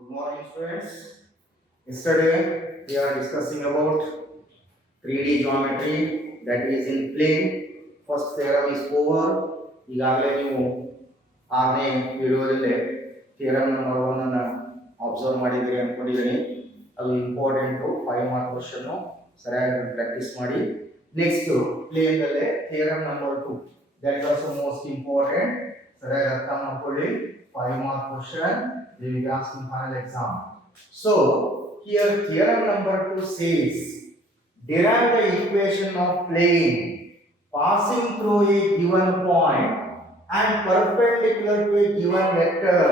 Good morning, students. Yesterday we are discussing about 3D geometry, that is in plane. First theorem is over. ಈಗಾಗಲೇ ನೀವು 6ನೇ ವಿಡಿಯೋದಲ್ಲೇ theorem number 1 ಅನ್ನು observe ಮಾಡಿದಿರಿ ಅನ್ಕೊಂಡಿದ್ದೀನಿ. ಅದು important 5 mark question ಸರಿಯಾಗಿ practice ಮಾಡಿ. Next plane ದಲ್ಲೇ theorem number 2, that is also most important. ಸರಿಯಾಗಿ ಅರ್ಥ ಮಾಡ್ಕೊಳ್ಳಿ. 5 mark question they will ask in final exam. So here theorem number 2 says derive the equation of plane passing through a given point and perpendicular to a given vector.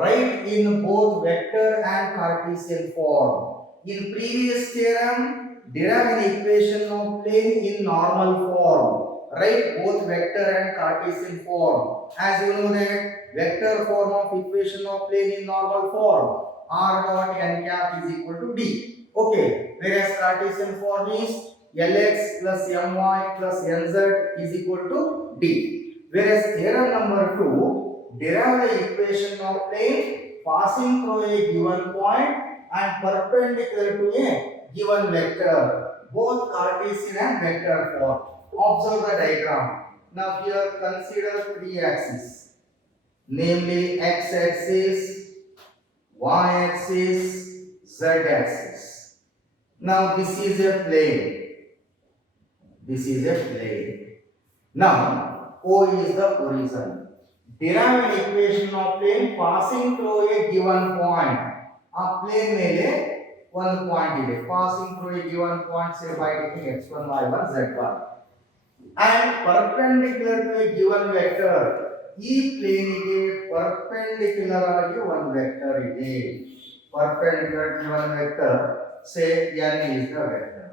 Write in both vector and Cartesian form. In previous theorem, derive an equation of plane in normal form. Write both vector and Cartesian form. As you know that vector form of equation of plane in normal form, r dot n cap is equal to d. Okay, whereas Cartesian form is Lx plus My plus Nz is equal to d. Whereas theorem number 2, derive the equation of plane passing through a given point and perpendicular to a given vector, both Cartesian and vector form. Observe the diagram. Now here consider 3 axes, namely x-axis, y-axis, z-axis. Now this is a plane. This is a plane. Now O is the horizon. Derive an equation of plane passing through a given point. A plane ಮೇಲೆ ಒಂದು point ಇದೆ, passing through a given point, say by taking x1, y1, z1, and perpendicular to a given vector. ಈ plane ಗೆ perpendicular ಆಗಿ ಒಂದು vector ಇದೆ. Perpendicular to given vector, say n is the vector,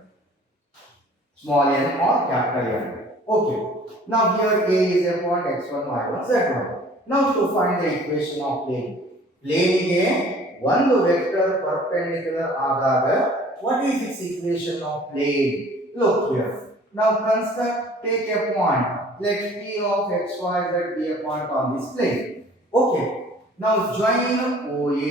small n or capital N. Okay, now here A is a point, x1, y1, z1. Now to find the equation of plane. Plane ಗೆ ಒಂದು vector perpendicular ಆದಾಗ what is its equation of plane? Look here. Now construct, take a point, let P of x, y, z be a point on this plane. Okay, now join OA.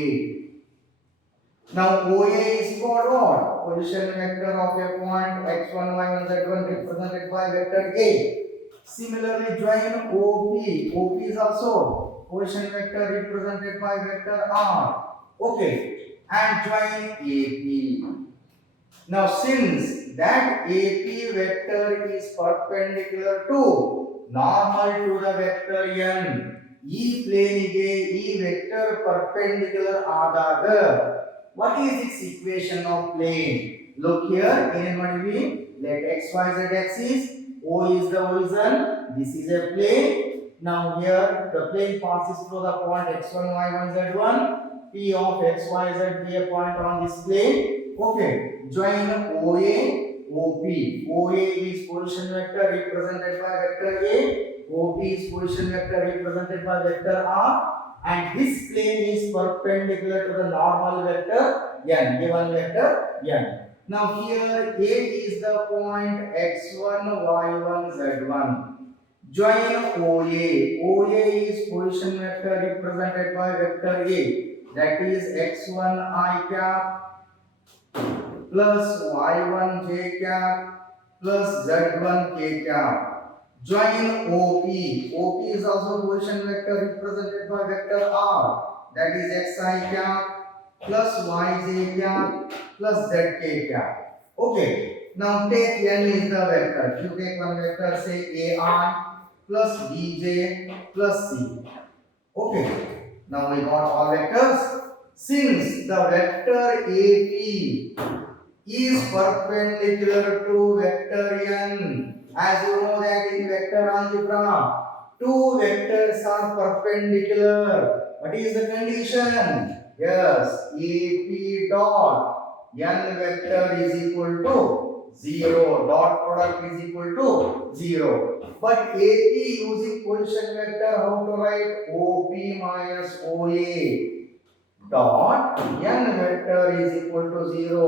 Now OA is called what? Position vector of a point x1, y1, z1 represented by vector A. Similarly join OP. OP is also position vector represented by vector R. Okay, and join AP. Now since that AP vector is perpendicular to normal to the vector n, ಈ plane ಗೆ ಈ vector perpendicular ಆದಾಗ what is its equation of plane? Look here, ಏನು ಮಾಡಿವಿ? Let x, y, z axis, O is the horizon, this is a plane. Now here the plane passes through the point x1, y1, z1. P of x, y, z be a point on this plane. Okay, join OA, OP. OA is position vector represented by vector A. OP is position vector represented by vector R. And this plane is perpendicular to the normal vector n, given vector n. Now here A is the point x1, y1, z1. Join OA. OA is position vector represented by vector A, that is x1 I cap plus y1 j cap plus z1 k cap. Join OP. OP is also position vector represented by vector R, that is xi cap plus yj cap plus zk cap. Okay, now take n is the vector. If you take one vector, say ai plus bj plus c. Okay, now we got all vectors. Since the vector AP is perpendicular to vector n, as you know that in vector algebra, two vectors are perpendicular. What is the condition? Yes, AP dot n vector is equal to 0. Dot product is equal to 0. But AP using position vector, how to write? OP minus OA dot n vector is equal to 0.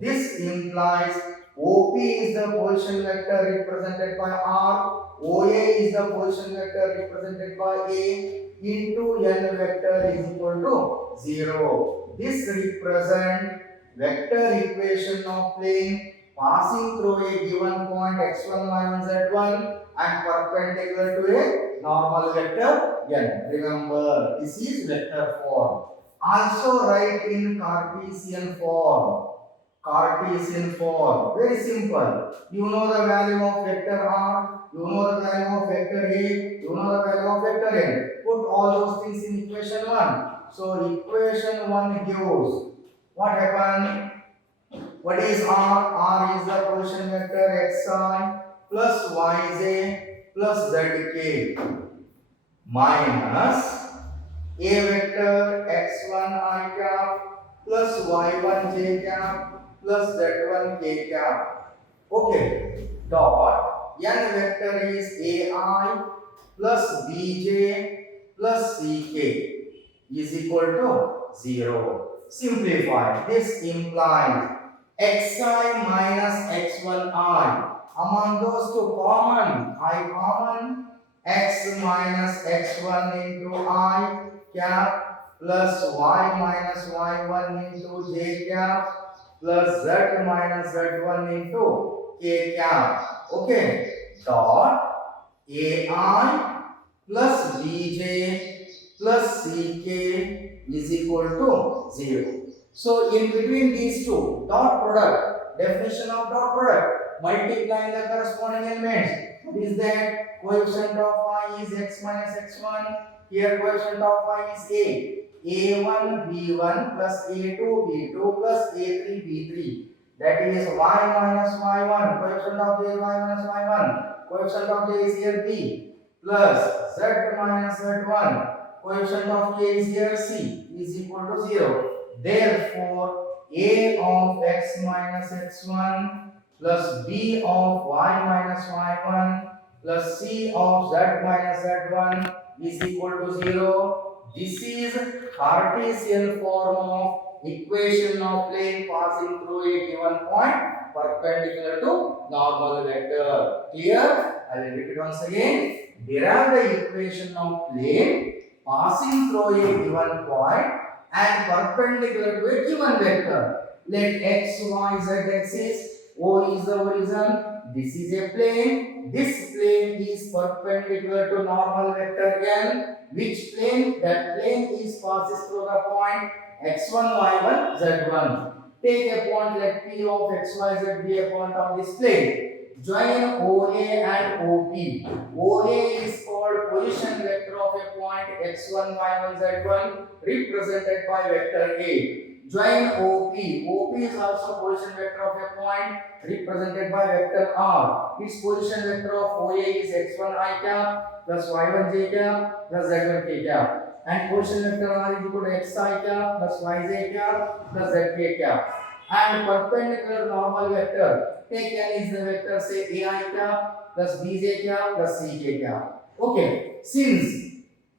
This implies OP is the position vector represented by R, OA is the position vector represented by A into n vector is equal to 0. This represents vector equation of plane passing through a given point x1, y1, z1 and perpendicular to a normal vector n. Remember, this is vector form. Also write in Cartesian form. Cartesian form. Very simple. You know the value of vector r, you know the value of vector a, you know the value of vector n. Put all those things in equation 1. So equation 1 gives what happened? What is r? R is the position vector xi plus yj plus zk minus a vector x1 I cap plus y1 j cap plus z1 k cap. Okay. Dot n vector is ai plus bj plus ck is equal to 0. Simplify. This implies xi minus x1i. Among those two common, I common, x minus x1 into I cap plus y minus y1 into j cap plus z minus z1 into k cap. Okay. Dot ai plus bj plus ck is equal to 0. So in between these two, dot product, definition of dot product, multiplying the corresponding elements. What is that? Coefficient of I is x minus x1. Here coefficient of I is a. a1 b1 plus a2 b2 plus a3 b3. That is y minus y1. Coefficient of j is y minus y1. Coefficient of j is here b plus z minus z1. Coefficient of k is here c is equal to 0. Therefore, a of x minus x1 plus b of y minus y1 plus c of z minus z1 is equal to 0. This is Cartesian form of equation of plane passing through a given point perpendicular to normal vector. Clear? I will repeat once again. Derive the equation of plane passing through a given point and perpendicular to a given vector. Let x, y, z axis, O is the horizon, this is a plane, this plane is perpendicular to normal vector n. Which plane? That plane is passes through the point x1, y1, z1. Take a point, let P of x, y, z be a point on this plane. Join OA and OP. OA is called position vector of a point x1, y1, z1 represented by vector A. Join OP. OP is also position vector of a point represented by vector R. Its position vector of OA is x1 I cap plus y1 j cap plus z1 k cap. And position vector R is equal to x I cap plus yj cap plus zk cap. And perpendicular normal vector, take n is the vector, say ai cap plus bj cap plus ck cap. Okay, since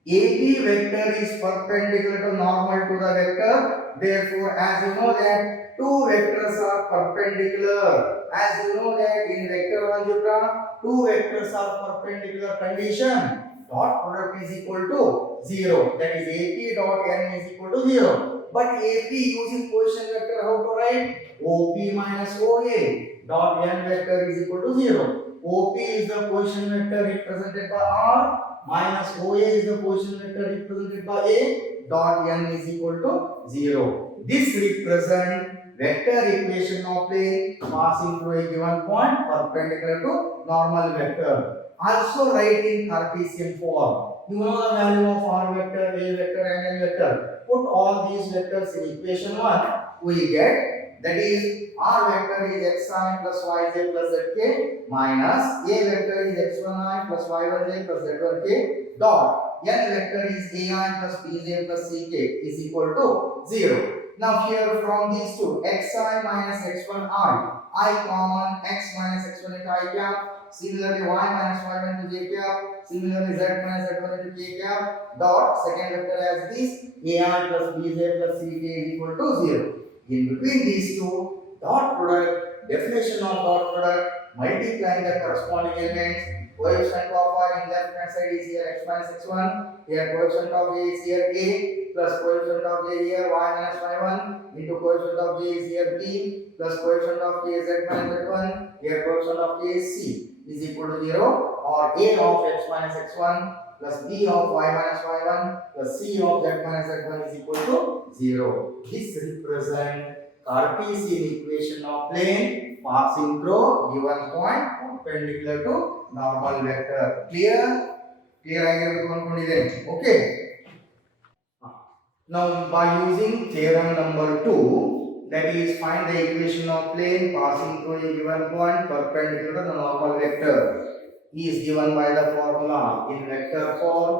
AB vector is perpendicular to normal to the vector, therefore as you know that two vectors are perpendicular. As you know that in vector algebra, two vectors are perpendicular condition. Dot product is equal to 0. That is AP dot n is equal to 0. But AP using position vector, how to write? OP minus OA dot n vector is equal to 0. OP is the position vector represented by R minus OA is the position vector represented by A dot n is equal to 0. This represents vector equation of plane passing through a given point perpendicular to normal vector. Also write in Cartesian form. You know the value of R vector, A vector and N vector. Put all these vectors in equation 1. We get, that is R vector is xi plus yj plus zk minus A vector is x1i plus y1j plus z1k dot N vector is ai plus bj plus ck is equal to 0. Now here from these two, xi minus x1i, I common x minus x1 into I cap. Similarly, y minus y1 into j cap. Similarly, z minus z1 into k cap. Dot second vector as this, ai plus bj plus ck is equal to 0. In between these two, dot product, definition of dot product, multiplying the corresponding elements. Coefficient of y in left hand side is here x minus x1. Here coefficient of a is here a plus coefficient of a here y minus y1 into coefficient of a is here b plus coefficient of a z minus z1. Here coefficient of a is c is equal to 0, or a of x minus x1 plus b of y minus y1 plus c of z minus z1 is equal to 0. This represents Cartesian equation of plane passing through given point perpendicular to normal vector. Clear? Clear ಆಗಿರಬೇಕು ಅನ್ಕೊಂಡಿದ್ದೇನೆ. Okay. Now by using theorem number 2, that is find the equation of plane passing through a given point perpendicular to the normal vector, is given by the formula in vector form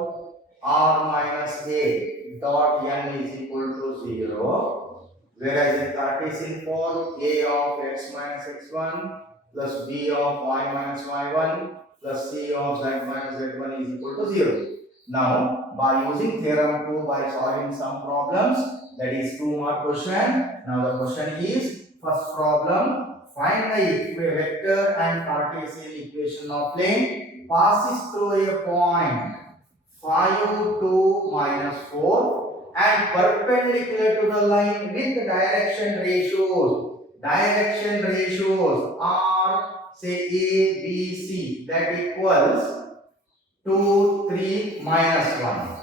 r minus a dot n is equal to 0, whereas in Cartesian form a of x minus x1 plus b of y minus y1 plus c of z minus z1 is equal to 0. Now by using theorem 2, by solving some problems, that is 2 mark question. Now the question is, first problem, find the vector and Cartesian equation of plane passes through a point 5, 2, minus 4 and perpendicular to the line with direction ratios. Direction ratios are, say, a, b, c, that equals 2, 3, minus 1.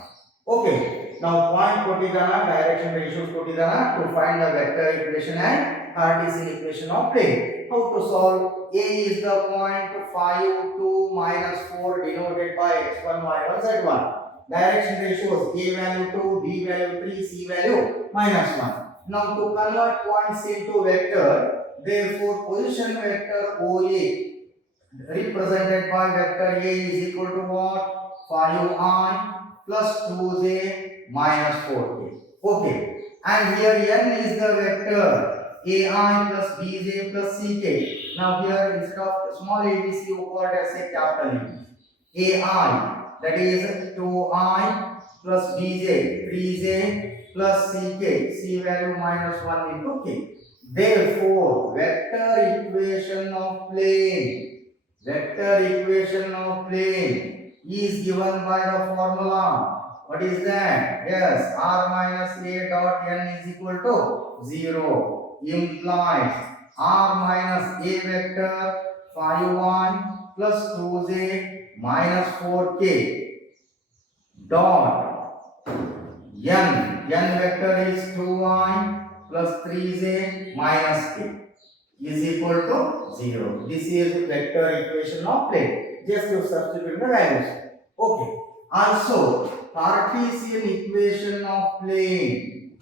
Okay. Now point ಕೊಟ್ಟಿದ್ದಾನ, direction ratios ಕೊಟ್ಟಿದ್ದಾನ to find the vector equation and Cartesian equation of plane. How to solve? A is the point 5, 2, minus 4 denoted by x1, y1, z1. Direction ratios a value 2, b value 3, c value minus 1. Now to convert points into vector, therefore position vector OA represented by vector A is equal to what? 5i plus 2j minus 4k. Okay. And here n is the vector ai plus bj plus ck. Now here instead of small abc you call it as a capital A. ai, that is 2i plus bj 3j plus ck, c value minus 1 into k. Therefore vector equation of plane is given by the formula. What is that? Yes, r minus a dot n is equal to 0, implies r minus a vector 5y plus 2j minus 4k dot n vector is 2y plus 3j minus k is equal to 0. This is vector equation of plane. Just you substitute the values. Okay. Also Cartesian equation of plane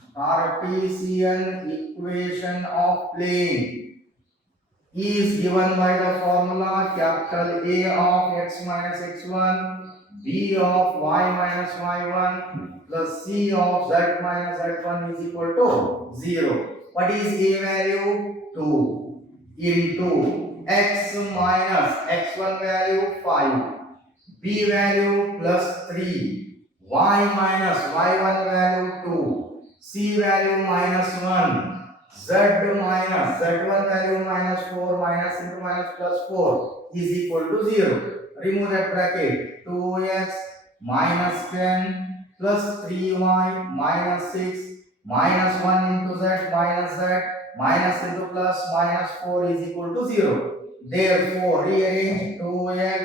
is given by the formula capital A of x minus x1, b of y minus y1 plus c of z minus z1 is equal to 0. What is A value? 2 into x minus x1 value 5, b value plus 3, y minus y1 value 2, c value minus 1, z minus z1 value minus 4 minus into minus plus 4 is equal to 0. Remove that bracket. 2x minus 10 plus 3y minus 6 minus 1 into z minus into plus minus 4 is equal to 0. Therefore rearrange 2x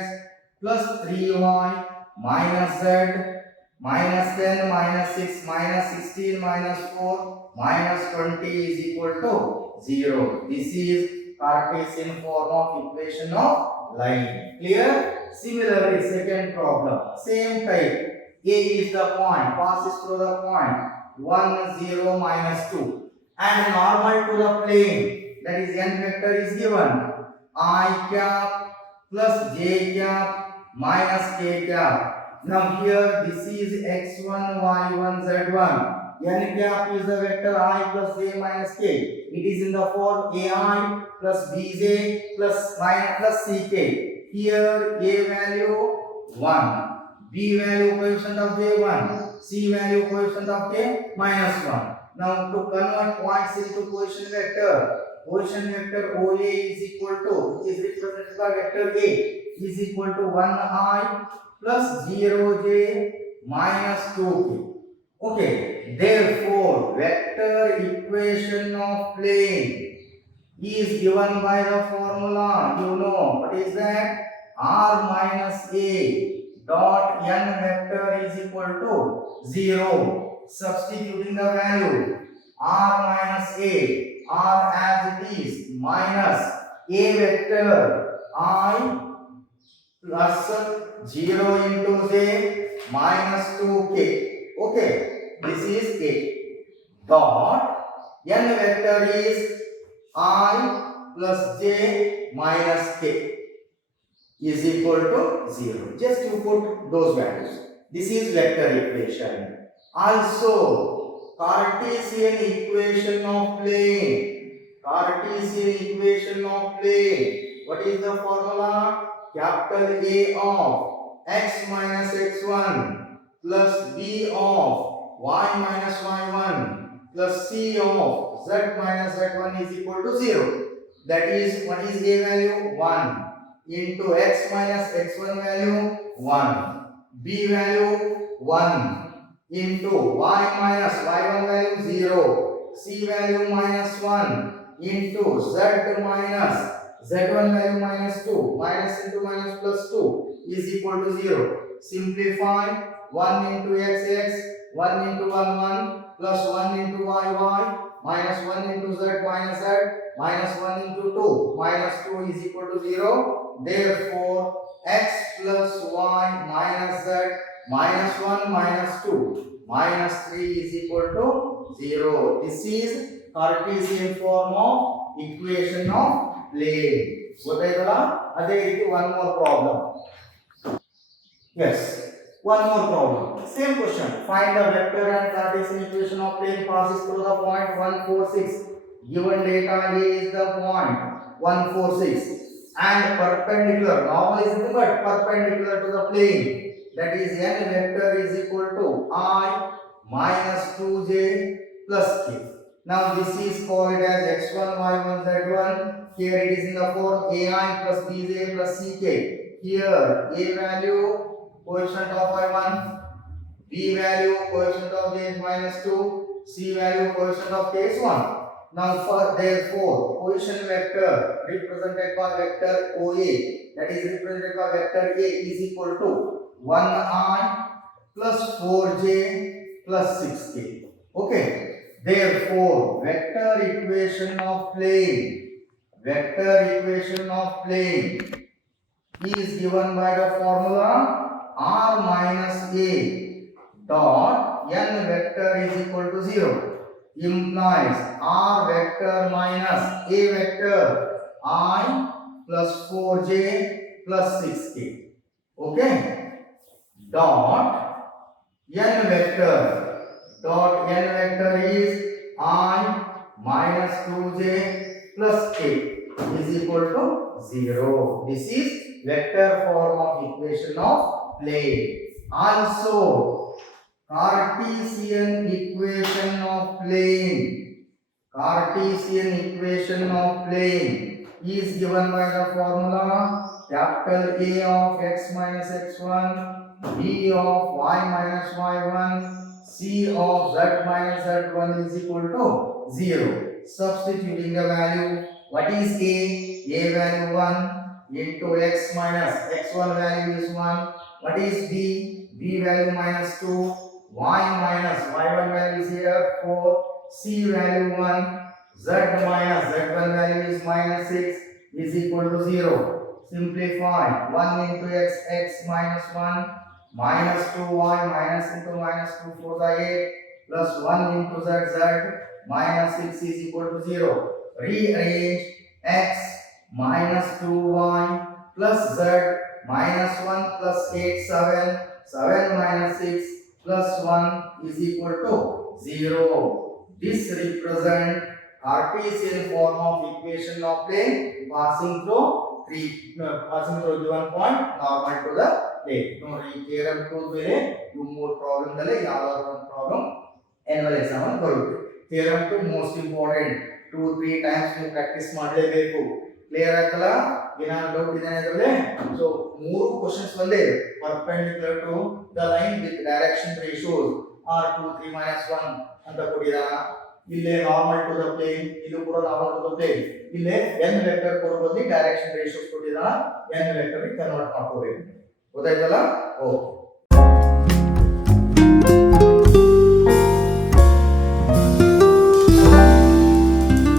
plus 3y minus z minus 10 minus 6 minus 16 minus 4 minus 20 is equal to 0. This is Cartesian form of equation of line. Clear? Similarly, second problem, same type. A is the point, passes through the point 1, 0, minus 2, and normal to the plane, that is n vector is given I cap plus j cap minus k cap. Now here this is x1, y1, z1. N cap is the vector I plus j minus k. It is in the form ai plus bj plus minus plus ck. Here a value 1, b value coefficient of j 1, c value coefficient of k minus 1. Now to convert points into position vector OA is equal to, which is represented by vector A, is equal to 1i plus 0j minus 2k. Okay, therefore vector equation of plane is given by the formula. You know what is that? R minus a dot n vector is equal to 0. Substituting the value r minus a, r as it is, minus a vector I plus 0 into j minus 2k. Okay, this is a dot n vector is I plus j minus k is equal to 0. Just you put those values. This is vector equation. Also, Cartesian equation of plane. Cartesian equation of plane. What is the formula? Capital A of x minus x1 plus b of y minus y1 plus c of z minus z1 is equal to 0. That is, what is a value? 1 into x minus x1 value 1, b value 1 into y minus y1 value 0, c value minus 1 into z minus z1 value minus 2, minus into minus plus 2 is equal to 0. Simplify 1 into x, 1 into 1, 1 plus 1 into y, minus 1 into z minus z minus 1 into 2 minus 2 is equal to 0. Therefore, x plus y minus z minus 1 minus 2 minus 3 is equal to 0. This is Cartesian form of equation of plane. ಗೊತ್ತಾಯ್ತಲ್ಲ ಅದೇ ರೀತಿ one more problem. Yes, one more problem. Same question. Find the vector and Cartesian equation of plane passes through the point 146. Given data A is the point 146 and perpendicular. Normal is nothing but perpendicular to the plane. That is n vector is equal to I minus 2j plus k. Now this is called as x1, y1, z1. Here it is in the form ai plus bj plus ck. Here a value coefficient of y1, b value coefficient of j is minus 2, c value coefficient of k is 1. Now therefore position vector represented by vector OA, that is represented by vector A, is equal to 1i plus 4j plus 6k. Okay, therefore vector equation of plane is given by the formula r minus a dot n vector is equal to 0, implies r vector minus a vector I plus 4j plus 6k. Okay, dot n vector is I minus 2j plus k is equal to 0. This is vector form of equation of plane. Also, Cartesian equation of plane is given by the formula capital A of x minus x1, b of y minus y1, c of z minus z1 is equal to 0. Substituting the value, what is a value 1 into x minus x1 value is 1. What is b value minus 2, y minus y1 value is here 4, c value 1, z minus z1 value is minus 6 is equal to 0. Simplify 1 into x minus 1 minus 2y minus into minus 2 for the 8 plus 1 into z minus 6 is equal to 0. Rearrange x minus 2y plus z minus 1 plus 8 7 minus 6 plus 1 is equal to 0. This represents Cartesian form of equation of plane passing through given point normal to the plane. ನೋಡಿ theorem 2 ಮೇಲೆ ಇವು ಮೂರು problem ದಲ್ಲಿ ಯಾವಾದರೂ ಒಂದು problem annual exam ಅಲ್ಲಿ ಬರುತ್ತೆ. theorem 2 most important 2-3 times ನೀವು practice ಮಾಡಲೇಬೇಕು. ಕ್ಲಿಯರ್ ಆಯ್ತಲ್ಲ? ಏನಾದ್ರು ಡೌಟ್ ಇದೆ ಇದರಲ್ಲಿ? ಸೊ ಮೂರು ಕ್ವಶನ್ಸ್ ಒಂದೇ perpendicular to the line with direction ratios r2 3 1 ಅಂತ ಕೊಟ್ಟಿದಾನ. ಇಲ್ಲೇ ನಾರ್ಮಲ್ ಟು ದ ಪ್ಲೇನ್, ಇದು ಕೂಡ ನಾರ್ಮಲ್ ಟು ದ ಪ್ಲೇನ್. ಇಲ್ಲೇ n ವೆಕ್ಟರ್ ಕೊಡಬಹುದು, ಡೈರೆಕ್ಷನ್ ರೇಷಿಯೋಸ್ ಕೊಟ್ಟಿದಾನ, n ವೆಕ್ಟರ್ ಕನ್ವರ್ಟ್ ಮಾಡ್ಕೋಬೇಕು. ಗೊತ್ತಾಯ್ತಲ್ಲ? ಓಕೆ.